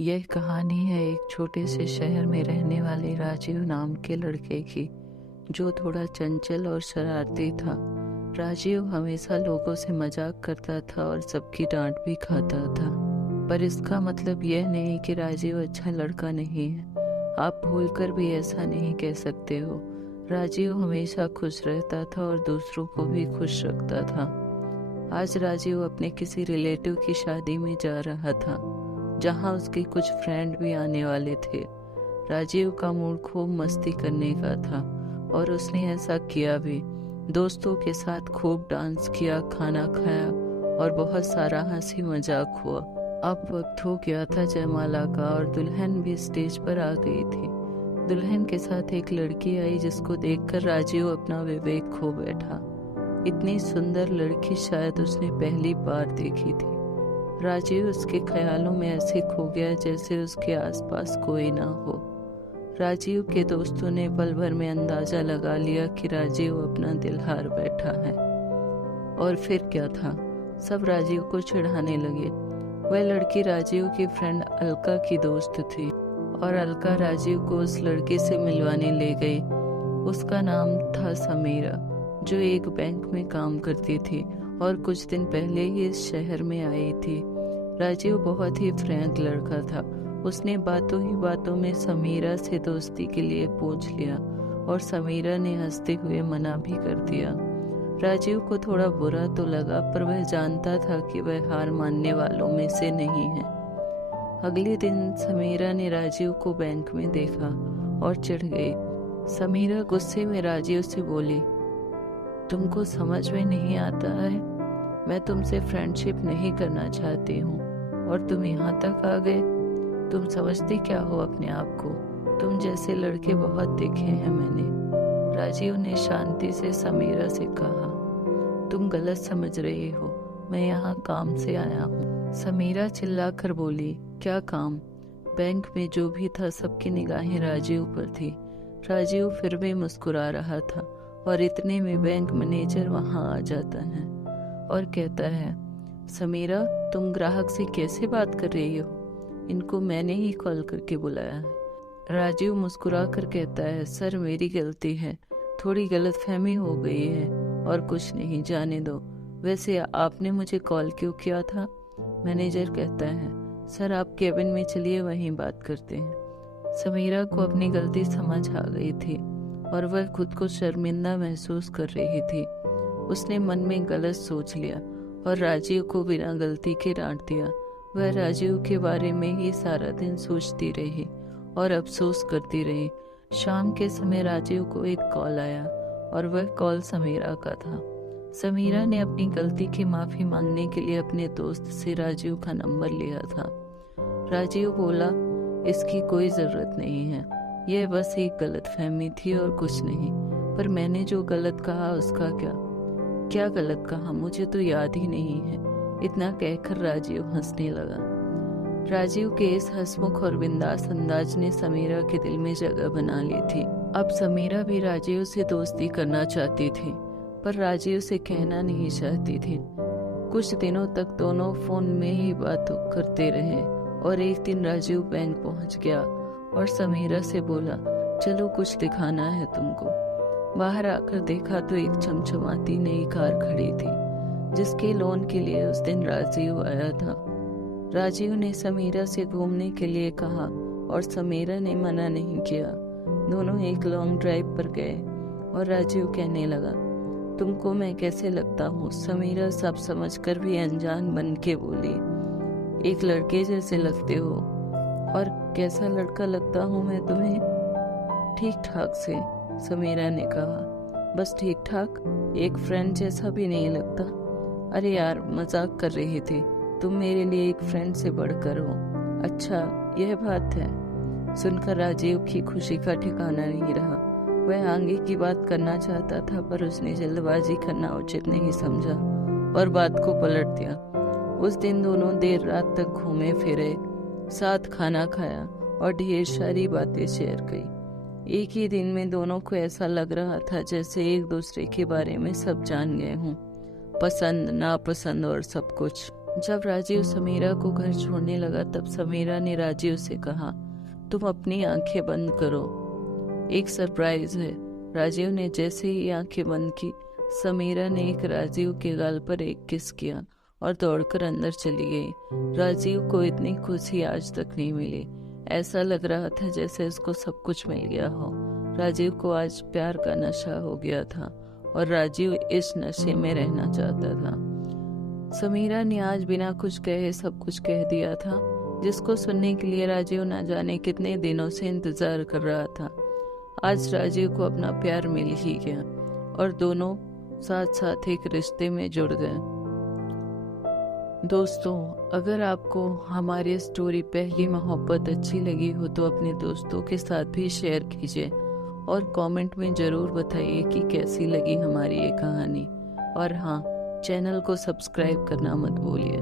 यह कहानी है एक छोटे से शहर में रहने वाले राजीव नाम के लड़के की, जो थोड़ा चंचल और शरारती था। राजीव हमेशा लोगों से मजाक करता था और सबकी डांट भी खाता था। पर इसका मतलब यह नहीं कि राजीव अच्छा लड़का नहीं है। आप भूलकर भी ऐसा नहीं कह सकते हो। राजीव हमेशा खुश रहता था और दूसरों को भी खुश रखता था। आज राजीव अपने किसी रिलेटिव की शादी में जा रहा था, जहां उसके कुछ फ्रेंड भी आने वाले थे। राजीव का मूड खूब मस्ती करने का था और उसने ऐसा किया भी। दोस्तों के साथ खूब डांस किया, खाना खाया और बहुत सारा हंसी मजाक हुआ। अब वक्त हो गया था जयमाला का और दुल्हन भी स्टेज पर आ गई थी। दुल्हन के साथ एक लड़की आई, जिसको देखकर राजीव अपना विवेक खो बैठा। इतनी सुंदर लड़की शायद उसने पहली बार देखी थी। राजीव उसके ख्यालों में ऐसे खो गया जैसे उसके आसपास कोई ना हो। राजीव के दोस्तों ने पल भर में अंदाजा लगा लिया कि राजीव अपना दिल हार बैठा है। और फिर क्या था, सब राजीव को चिढ़ाने लगे। वह लड़की राजीव की फ्रेंड अलका की दोस्त थी और अलका राजीव को उस लड़के से मिलवाने ले गई। उसका नाम था समीरा, जो एक बैंक में काम करती थी और कुछ दिन पहले ही इस शहर में आई थी। राजीव बहुत ही फ्रैंक लड़का था। उसने बातों ही बातों में समीरा से दोस्ती के लिए पूछ लिया और समीरा ने हंसते हुए मना भी कर दिया। राजीव को थोड़ा बुरा तो लगा, पर वह जानता था कि वह हार मानने वालों में से नहीं है। अगले दिन समीरा ने राजीव को बैंक में देखा और चिढ़ गई। समीरा गुस्से में राजीव से बोली, तुमको समझ में नहीं आता है? मैं तुमसे फ्रेंडशिप नहीं करना चाहती हूँ और तुम यहाँ तक आ गए। तुम समझते क्या हो अपने आप को? तुम जैसे लड़के बहुत देखे हैं मैंने। राजीव ने शांति से समीरा से कहा, तुम गलत समझ रही हो, मैं यहाँ काम से आया हूँ। समीरा चिल्लाकर बोली, क्या काम? बैंक में जो भी था सबकी निगाहें राजीव पर थी। राजीव फिर भी मुस्कुरा रहा था और इतने में बैंक मैनेजर वहां आ जाता है और कहता है, समीरा, तुम ग्राहक से कैसे बात कर रही हो? इनको मैंने ही कॉल करके बुलाया है। राजीव मुस्कुरा कर कहता है, सर मेरी गलती है, थोड़ी गलतफहमी हो गई है और कुछ नहीं, जाने दो। वैसे आपने मुझे कॉल क्यों किया था? मैनेजर कहता है, सर आप केबिन में चलिए, वहीं बात करते हैं। समीरा को अपनी गलती समझ आ गई थी और वह खुद को शर्मिंदा महसूस कर रही थी। उसने मन में गलत सोच लिया और राजीव को बिना गलती के डांट दिया। वह राजीव के बारे में ही सारा दिन सोचती रही और अफसोस करती रही। शाम के समय राजीव को एक कॉल आया और वह कॉल समीरा का था। समीरा ने अपनी गलती की माफी मांगने के लिए अपने दोस्त से राजीव का नंबर लिया था। राजीव बोला, इसकी कोई जरूरत नहीं है, यह बस एक गलतफहमी थी और कुछ नहीं। पर मैंने जो गलत कहा उसका क्या गलत कहा? मुझे तो याद ही नहीं है। इतना कहकर राजीव हंसने लगा। राजीव के इस हंसमुख और बिंदास अंदाज ने समीरा के दिल में जगह बना ली थी। अब समीरा भी राजीव से दोस्ती करना चाहती थी, पर राजीव से कहना नहीं चाहती थी। कुछ दिनों तक दोनों फोन में ही बात करते रहे और एक दिन राजीव बैंक पहुंच गया और समीरा से बोला, चलो कुछ दिखाना है तुमको। बाहर आकर देखा तो एक चमचमाती नई कार खड़ी थी, जिसके लोन के लिए उस दिन राजीव आया था। राजीव ने समीरा से घूमने के लिए कहा और समीरा ने मना नहीं किया। दोनों एक लॉन्ग ड्राइव पर गए और राजीव कहने लगा, तुमको मैं कैसे लगता हूँ? समीरा सब समझकर भी अनजान बन के बोली, एक लड़के जैसे लगते हो। और कैसा लड़का लगता हूँ मैं तुम्हें? ठीक ठाक से, समीरा ने कहा। बस ठीक ठाक? एक फ्रेंड जैसा भी नहीं लगता? अरे यार, मजाक कर रही थी, तुम मेरे लिए एक फ्रेंड से बढ़कर हो। अच्छा, यह बात है। सुनकर राजीव की खुशी का ठिकाना नहीं रहा। वह आगे की बात करना चाहता था, पर उसने जल्दबाजी करना उचित नहीं समझा और बात को पलट दिया। उस दिन दोनों देर रात तक घूमे फिरे, साथ खाना खाया और ढेर सारी बातें शेयर की। एक ही दिन में दोनों को ऐसा लग रहा था जैसे एक दूसरे के बारे में सब जान गए हों, पसंद नापसंद और सब कुछ। जब राजीव समीरा को घर छोड़ने लगा तब समीरा ने राजीव से कहा, तुम अपनी आंखें बंद करो, एक सरप्राइज है। राजीव ने जैसे ही आंखें बंद की, समीरा ने एक राजीव के गाल पर एक किस किया और दौड़कर अंदर चली गई। राजीव को इतनी खुशी आज तक नहीं मिली। ऐसा लग रहा था जैसे उसको सब कुछ मिल गया हो। राजीव को आज प्यार का नशा हो गया था और राजीव इस नशे में रहना चाहता था। समीरा ने आज बिना कुछ कहे सब कुछ कह दिया था, जिसको सुनने के लिए राजीव न जाने कितने दिनों से इंतजार कर रहा था। आज राजीव को अपना प्यार मिल ही गया और दोनों साथ साथ एक रिश्ते में जुड़ गए। दोस्तों, अगर आपको हमारी स्टोरी पहली मोहब्बत अच्छी लगी हो तो अपने दोस्तों के साथ भी शेयर कीजिए और कमेंट में ज़रूर बताइए कि कैसी लगी हमारी ये कहानी। और हाँ, चैनल को सब्सक्राइब करना मत भूलिए।